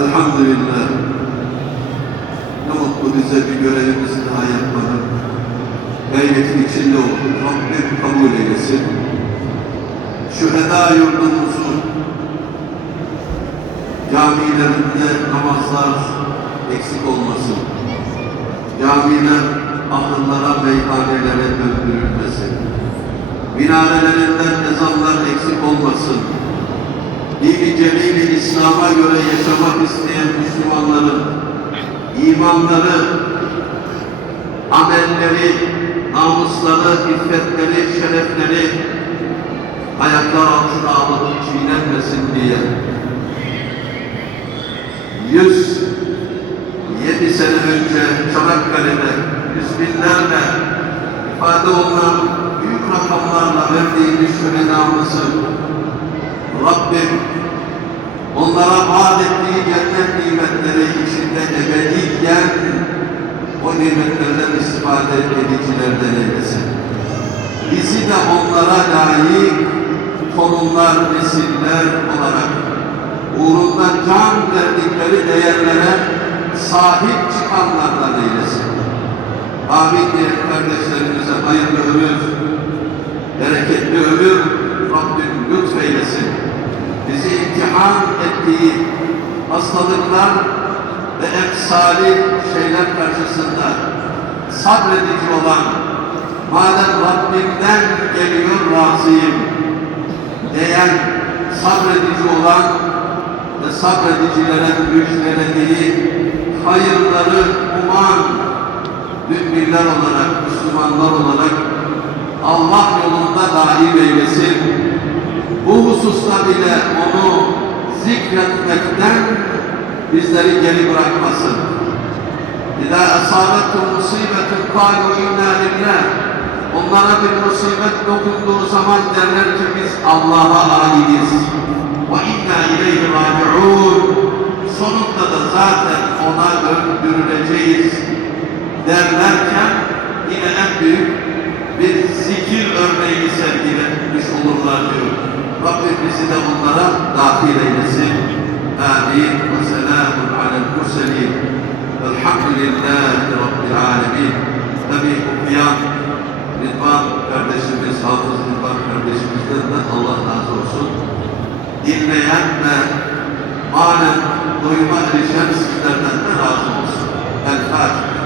Elhamdülillah. Ne mutlu bize bir görevimizi daha yapmanın gayretin içinde olduk. Rabbim kabul eylesin. Şühedâ yurdumuzu camilerinde namazlar eksik olmasın. Camiler ahırlara, meyhanelere döndürülmesin. Minarelerinden ezanlar eksik olmasın. Dini celil-i İslam'a göre yaşamak isteyen Müslümanların imanları, amelleri, namusları, iffetleri, şerefleri ayaklar altına alınıp çiğnenmesin diye 107 sene önce Çanakkale'de yüz binlerle ifade olunan büyük rakamlarla verdiğimiz şühedamızı Rabbim onlara vaat ettiği cennet nimetleri içinde ebediyen o nimetlerden istifade edicilerden eylesin. Bizi de onlara layık torunlar, nesiller olarak uğrunda can verdikleri değerlere sahip çıkanlardan eylesin. Amin diye kardeşlerimize hayırlı ömür, bereketli ömür Rabbim lütfeylesin. Bizi imtihan ettiği hastalıklar ve emsali şeyler karşısında sabredici olan, madem Rabbimden geliyor razıyım diyen, sabredici olan ve sabredicilere müjdelediği hayırları uman müminler olarak, Müslümanlar olarak Allah yolunda daim eylesin. Bu hususta bile onu zikretmekten bizleri geri bırakmasın. İzâ asâbetum musîbetun kâlû innâ lillâh. Onlara bir musibet dokunduğu zaman derler ki biz Allah'a aidiz. Ve innâ ileyhi râci'ûn. Sonunda da zaten ona döndürüleceğiz derlerken yine en büyük bir zikir örneği sergilemiş olurlar diyor. Rabbim bizi de onlara dahil eylesin. Amin. Ve selamun alel murselin. Elhamdülillahi Rabbil alemin. Tabi okuyan Rıdvan kardeşimiz, Hafız Rıdvan kardeşimizden de Allah razı olsun. Dinleyen ve manen doyuma erişen sizlerden de razı olsun. El Fatiha.